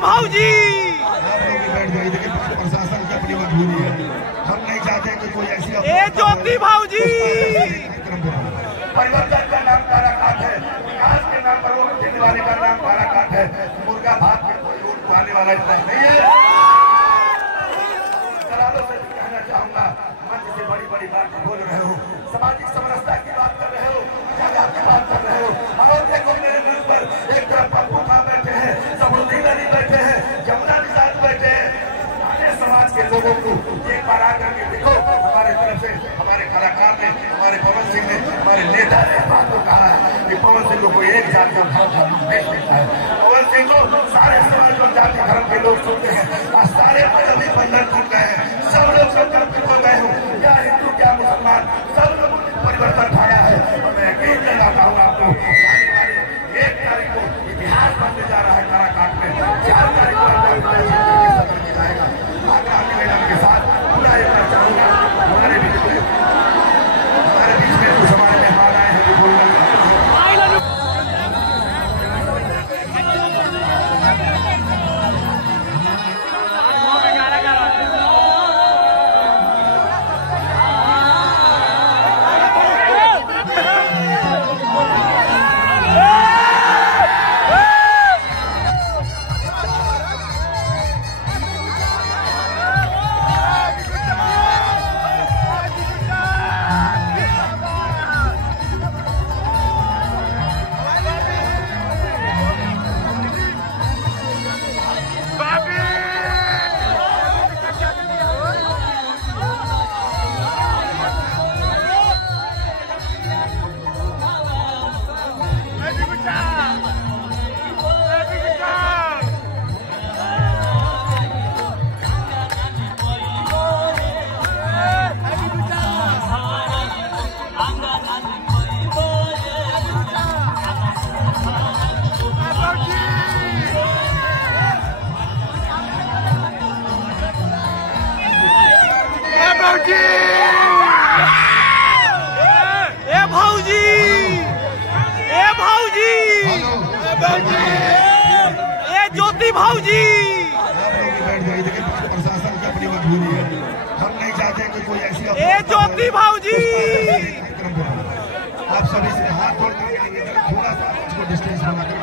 भाऊजी आप लोग भी बैठ जाइए। देखिए प्रशासन की अपनी मजबूरी है, हम नहीं चाहते कि कोई ऐसी ज्योति भाऊजी परिवर्तन का नाम काराकाट है, विकास के नाम पर वो देने वाले का नाम काराकाट है। मुर्गा भात के कोई रोड को आने वाला नहीं है। करालों से कहना चाहूंगा, मंच से बड़ी बड़ी बात बोल रहे हो, सामाजिक समरसता की बात कर रहे हो, जगह की बात कर रहे हो। और देखो मेरे मुंह पर एक तरफ पप्पू खान बैठे हैं, समुद्री नदी बैठे हैं, जमुना निषाद बैठे हैं। समाज के लोगों को एक बार आकर के देखो, हमारे तरफ से हमारे कलाकार ने, हमारे पवन सिंह ने, हमारे नेता ने बात को कहा है कि पवन सिंह को कोई एक जाति का धर्म नहीं देता है। पवन सिंह को सारे समाज और जाति धर्म के लोग सुनते हैं और सारे भी बंधन टूट गए हैं। सब लोग संकल्पित हो गए हो, क्या हिंदू क्या मुसलमान, सब लोग परिवर्तन आया है। और मैं यकीन दिलाता हूँ आपको, 1 तारीख को इतिहास बनने जा रहा है काराकाट में। 4 तारीख को सदन में जाएगा। मैडम के साथ पूरा ये करना चाहूंगा। हमारे बीच में कुछ हमारे मेहमान आए हैं, ज्योति भाऊजी आप लोग भी बैठ जाइए। देखिए प्रशासन की अपनी मजबूरी है, हम नहीं चाहते कि कोई ऐसी ज्योति भाऊजी आप सभी से हाथ जोड़ करके थोड़ा सा डिस्टेंस बनाकर